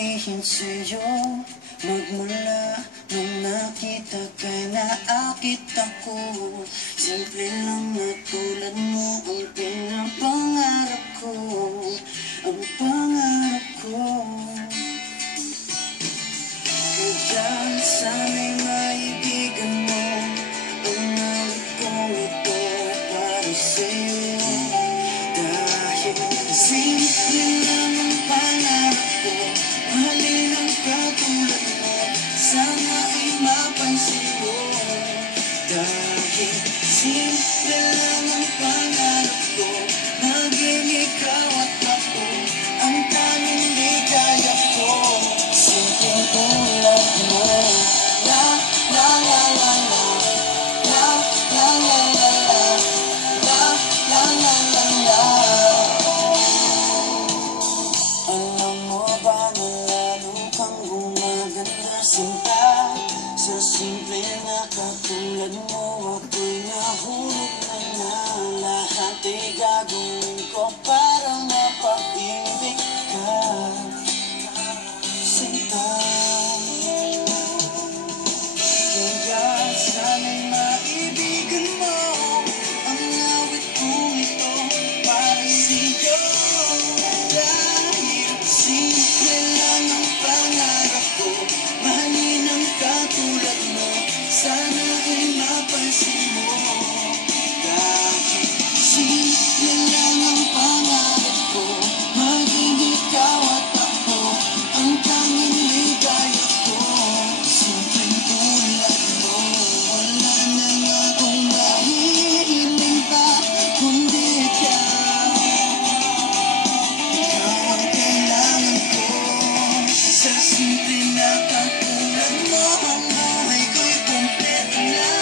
sabihin sa'yo, magmula nung nakita ka'y naakit ako. Simple lang na tulad mo ang pinapangarap ko, ang pangarap ko. Kaya sana'y maibigan mo ang awit kong ito para sa'yo. Dahil simple lang ang pangarap ko, mahalin ang katulad mo, sana ay mapansin mo. Dahil simple lang ang pangarap ko, maging ikaw at ako ang tanging ligaya ko. Simpleng tulad mo, la la la la la, la la la la la, la la la la la. Alam mo ba na lalo kang gumaganda sinta, sa simple na katulad mo ako'y nahulog na. Lahat ay gagawin ko para mapag-ibig ka, sinta. Kaya sana'y maibigan mo ang awit kong ito para sa'yo. Dahil simple lang ang pangarap ko, mahalin ang katulad mo, sana ay mapansin mo. Dahil simple lang ang pangarap ko, maging ikaw at ako ang tanging ligaya ko. Simpleng tulad mo, wala na nga akong mahihiling pa kundi ikaw. Ikaw ang kailangan ko, sa simple na katulad mo ang buhay ko'y kumpleto na.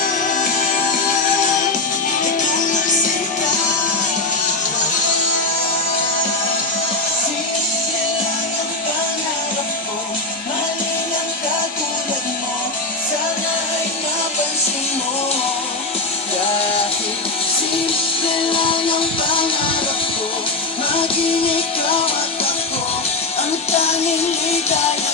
Ikaw na sinta. Simple lang ang pangarap ko, mahalin ang katulad mo, sana ay mapansin mo. Dahil simple lang ang pangarap ko, maging ikaw at ako ang tanging ligaya